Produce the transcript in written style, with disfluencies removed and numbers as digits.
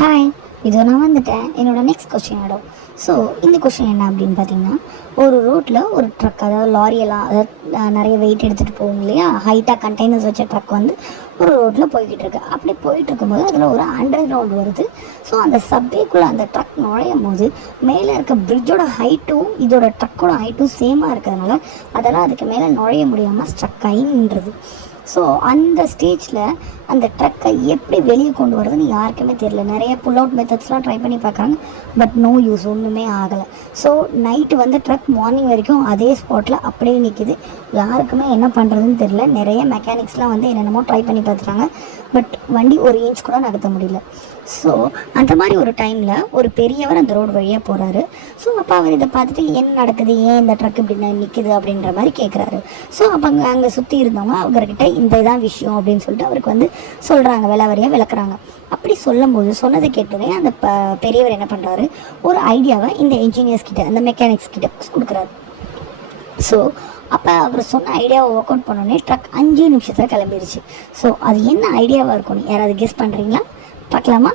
Hi, இதோ நான் வந்துட்டேன் என்னோட நெக்ஸ்ட் கொஸ்டினோட. ஸோ இந்த கொஸ்டின் என்ன அப்படின்னு பார்த்தீங்கன்னா, ஒரு ரோட்டில் ஒரு ட்ரக், அதாவது லாரியெல்லாம், அதாவது நிறைய வெயிட் எடுத்துகிட்டு போகும் இல்லையா, ஹைட்டாக கண்டெய்னர்ஸ் வச்ச ட்ரக் வந்து ஒரு ரோட்டில் போய்கிட்டு இருக்கு. அப்படி போயிட்டு இருக்கும்போது அதில் ஒரு அண்டர் கிரவுண்ட் வருது. ஸோ அந்த சப்வேக்குள்ளே அந்த ட்ரக் நுழையும் போது மேலே இருக்க பிரிட்ஜோட ஹைட்டும் இதோட ட்ரக்கோட ஹைட்டும் சேமாக இருக்கிறதுனால அதெல்லாம் அதுக்கு மேலே நுழைய முடியாமல் ஸ்ட்ரக் ஆகி நின்றுது. ஸோ அந்த ஸ்டேஜில் அந்த ட்ரக்கை எப்படி வெளியே கொண்டு வரதுன்னு யாருக்குமே தெரியல. நிறைய புல் அவுட் மெத்தட்ஸ்லாம் ட்ரை பண்ணி பார்க்குறாங்க, பட் நோ யூஸ், ஒன்றுமே ஆகலை. ஸோ நைட்டு வந்து ட்ரக் மார்னிங் வரைக்கும் அதே ஸ்பாட்டில் அப்படியே நிற்கிது. யாருக்குமே என்ன பண்ணுறதுன்னு தெரியல. நிறைய மெக்கானிக்ஸ்லாம் வந்து என்னென்னமோ ட்ரை பண்ணி பார்த்துட்டாங்க, பட் வண்டி ஒரு இன்ச் கூட நகர்த்த முடியல. ஸோ அந்த மாதிரி ஒரு டைமில் ஒரு பெரியவர் அந்த ரோடு வழியாக போகிறாரு. ஸோ அப்போ அவர் இதை பார்த்துட்டு என்ன நடக்குது, ஏன் இந்த ட்ரக் இப்படி நிற்குது அப்படின்ற மாதிரி கேட்குறாரு. ஸோ அப்போ அங்கே சுற்றி இருந்தவங்க அவர்கிட்ட இந்த இதான் விஷயம் அப்படின்னு சொல்லிட்டு அவருக்கு வந்து சொல்கிறாங்க, விலாவரியாக விளக்குறாங்க. அப்படி சொல்லும்போது சொன்னதை கேட்டோன்னே அந்த பெரியவர் என்ன பண்ணுறாரு, ஒரு ஐடியாவை இந்த இன்ஜினியர்ஸ் கிட்ட, அந்த மெக்கானிக்ஸ் கிட்ட கொடுக்குறாரு. ஸோ அப்போ அவர் சொன்ன ஐடியாவை ஒர்க் அவுட் பண்ணோடனே ட்ரக் 5 நிமிஷத்தில் கிளம்பிடுச்சு. ஸோ அது என்ன ஐடியாவாக இருக்கும்னு யாராவது கெஸ் பண்ணுறீங்களா? பார்க்கலாமா?